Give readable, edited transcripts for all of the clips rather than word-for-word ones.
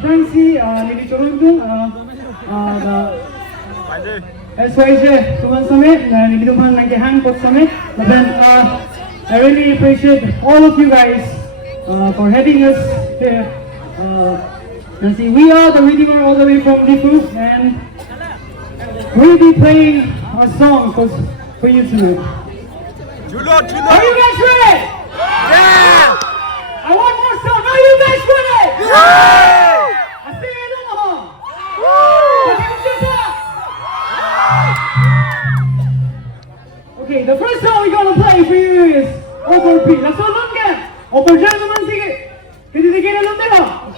Francie, Lili Chorundung, SYJ, Tuman Summit, Lili Tuman Nangkehan Pot Summit. But then I really appreciate all of you guys for having us here. And see, we are the Redeemer all the way from Difu, and we'll be playing a song for you tonight. Are you guys ready? Yeah! I want more song. Are you guys ready? Yeah! I see you in Omaha. Okay, the first song we're gonna play for you is Over P. Let's all look at Over Jan naman sige. Kasi sige na lang nila.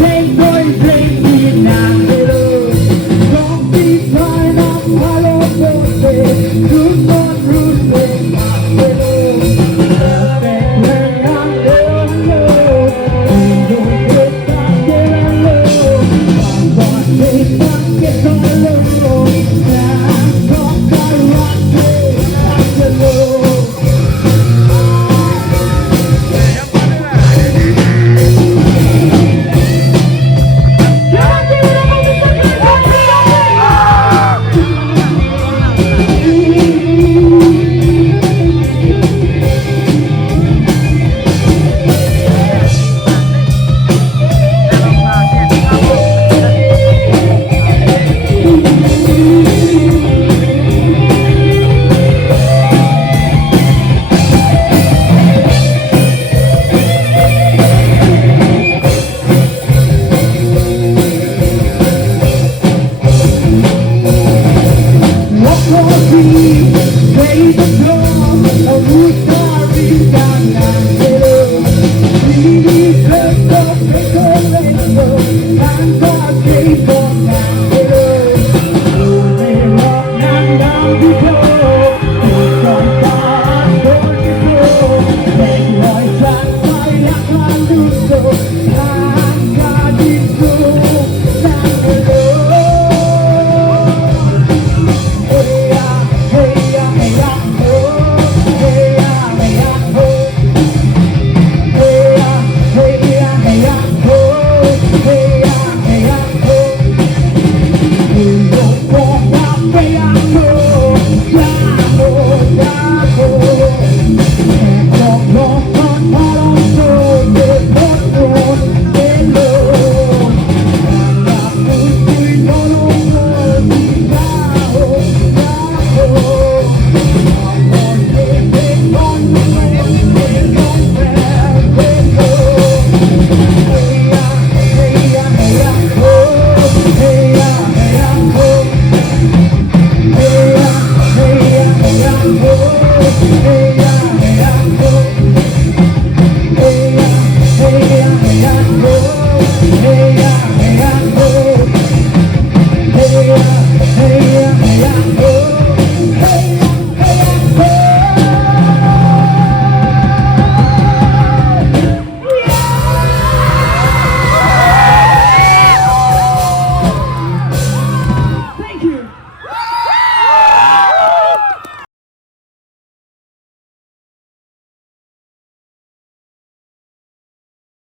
Take boy, take me now.